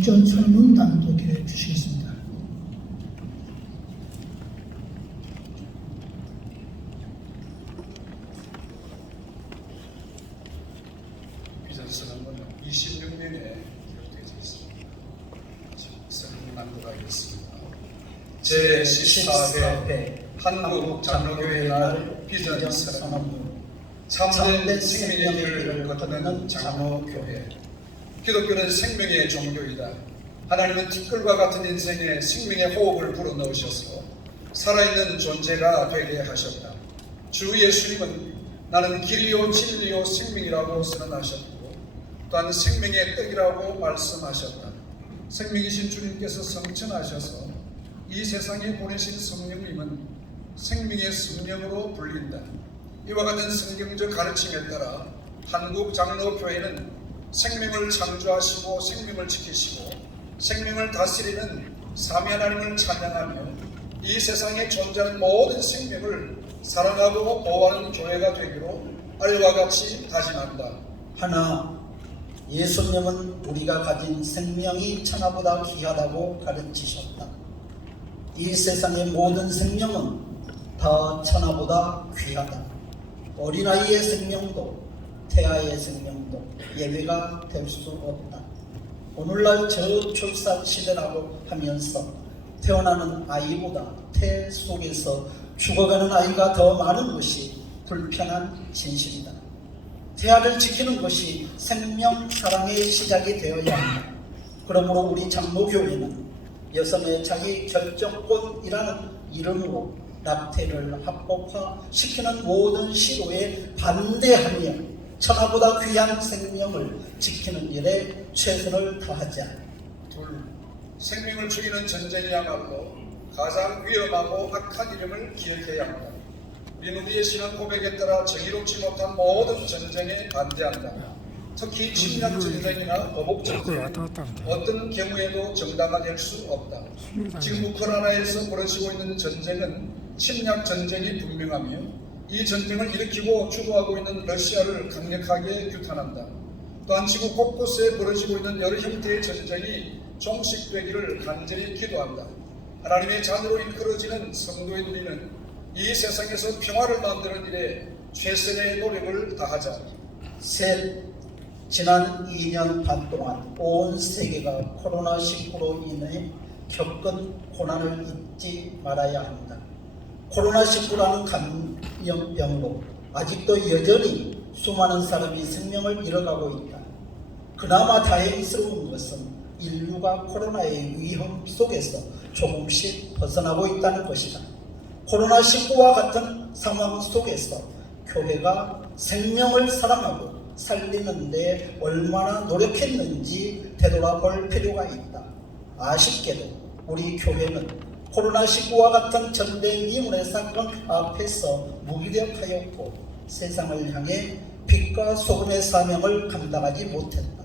이전 설문단도 기대해 주시겠습니다. 비전서는 26명에 기록되어 있습니다. 설문단도가 있습니다. 제14회 한국 장로교회 날 비전 선언문 참된 생명의 길을 걷는 장로교회. 기독교는 생명의 종교이다. 하나님은 티끌과 같은 인생에 생명의 호흡을 불어넣으셔서 살아있는 존재가 되게 하셨다. 주 예수님은 나는 길이요 진리요 생명이라고 선언하셨고 또한 생명의 떡이라고 말씀하셨다. 생명이신 주님께서 성천하셔서 이 세상에 보내신 성령님은 생명의 성령으로 불린다. 이와 같은 성경적 가르침에 따라 한국 장로교회는 생명을 창조하시고 생명을 지키시고 생명을 다스리는 삼위 하나님을 찬양하며 이 세상에 존재하는 모든 생명을 사랑하고 보호하는 교회가 되기로 아래와 같이 다짐한다. 하나, 예수님은 우리가 가진 생명이 천하보다 귀하다고 가르치셨다. 이 세상의 모든 생명은 다 천하보다 귀하다. 어린아이의 생명도 태아의 생명도 예외가 될 수 없다. 오늘날 저출산 시대라고 하면서 태어나는 아이보다 태 속에서 죽어가는 아이가 더 많은 것이 불편한 진실이다. 태아를 지키는 것이 생명 사랑의 시작이 되어야 한다. 그러므로 우리 장로교회는 여성의 자기 결정권이라는 이름으로 낙태를 합법화시키는 모든 시도에 반대하며 천하보다 귀한 생명을 지키는 일에 최선을 다하자. 둘, 생명을 죽이는 전쟁이야말로 가장 위험하고 악한 이름을 기억해야 한다. 우리는 우리의 신앙 고백에 따라 정의롭지 못한 모든 전쟁에 반대한다. 특히 침략 전쟁이나 보복 전쟁, 어떤 경우에도 정당화 될 수 없다. 지금 우크라이나에서 벌어지고 있는 전쟁은 침략 전쟁이 분명하며 이 전쟁을 일으키고 주도하고 있는 러시아를 강력하게 규탄한다. 또한 지구 곳곳에 벌어지고 있는 여러 형태의 전쟁이 종식되기를 간절히 기도한다. 하나님의 자녀로 이끌어지는 성도인 우리는 이 세상에서 평화를 만드는 일에 최선의 노력을 다하자. 셋, 지난 2년 반 동안 온 세계가 코로나19로 인해 겪은 고난을 잊지 말아야 한다. 코로나19라는 감염병으로 아직도 여전히 수많은 사람이 생명을 잃어가고 있다. 그나마 다행스러운 것은 인류가 코로나의 위험 속에서 조금씩 벗어나고 있다는 것이다. 코로나19와 같은 상황 속에서 교회가 생명을 사랑하고 살리는 데 얼마나 노력했는지 되돌아볼 필요가 있다. 아쉽게도 우리 교회는 코로나19와 같은 전대 이문의 사건 앞에서 무기력하였고 세상을 향해 빛과 소금의 사명을 감당하지 못했다.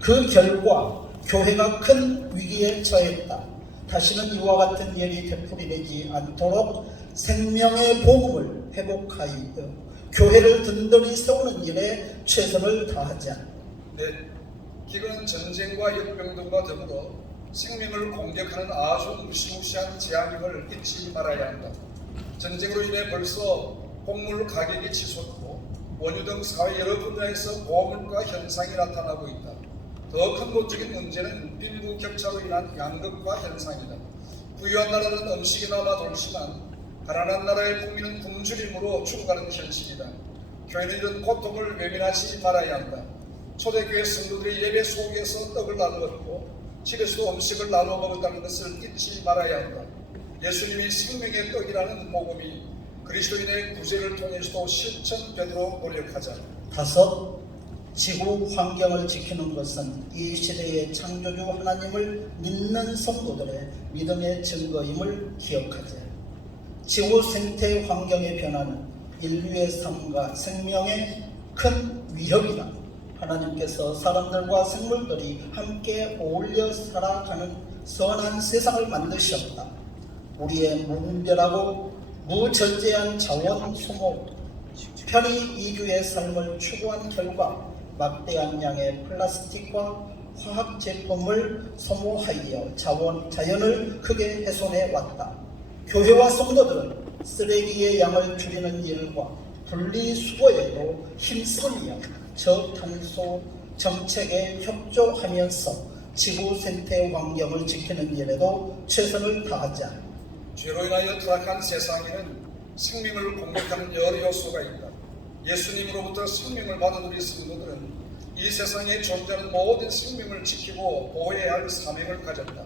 그 결과 교회가 큰 위기에 처했다. 다시는 이와 같은 일이 되풀이되지 않도록 생명의 복음을 회복하여 교회를 든든히 세우는 일에 최선을 다하자. 넷, 기근은 전쟁과 역병들과 더불어 생명을 공격하는 아주 무시무시한 재앙임을 잊지 말아야 한다. 전쟁으로 인해 벌써 곡물 가격이 치솟고 원유 등 사회 여러 분야에서 고물가 현상이 나타나고 있다. 더 근본적인 문제는 빈부격차로 인한 양극화 현상이다. 부유한 나라는 음식이 남아 돌지만 가난한 나라의 국민은 굶주림으로 죽어가는 현실이다. 교회는 이런 고통을 외면하지 말아야 한다. 초대교회 성도들이 예배 속에서 떡을 나누었고 집에서도 음식을 나누어 먹었다는 것을 잊지 말아야 한다. 예수님이 생명의 떡이라는 복음이 그리스도인의 구제를 통해서도 실천되도록 노력하자. 다섯, 지구 환경을 지키는 것은 이 시대의 창조주 하나님을 믿는 성도들의 믿음의 증거임을 기억하자. 지구 생태 환경의 변화는 인류의 삶과 생명의 큰 위협이다. 하나님께서 사람들과 생물들이 함께 어울려 살아가는 선한 세상을 만드셨다. 우리의 무분별하고 무절제한 자원 소모, 편의 이주의 삶을 추구한 결과 막대한 양의 플라스틱과 화학 제품을 소모하여 자연을 크게 훼손해 왔다. 교회와 성도들은 쓰레기의 양을 줄이는 일과 분리수거에도 힘쓰며 저탄소 정책에 협조하면서 지구 생태 환경을 지키는 일에도 최선을 다하자. 죄로 인하여 타락한 세상에는 생명을 공격하는 여러 요소가 있다. 예수님으로부터 생명을 받은 우리 성도들은 이 세상에 존재하는 모든 생명을 지키고 보호해야 할 사명을 가졌다.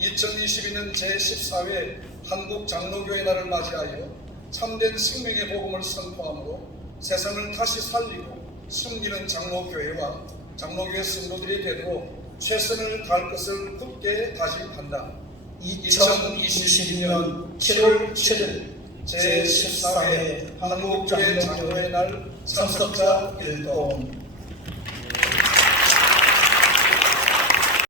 2022년 제14회 한국장로교회 날을 맞이하여 참된 생명의 복음을 선포함으로 세상을 다시 살리고 숨기는 장로교회와 장로교회 성도들이 되도록 최선을 다할 것을 굳게 다짐한다. 2022년 7월 7일 제14회 한국장로교회 날 참석자 일동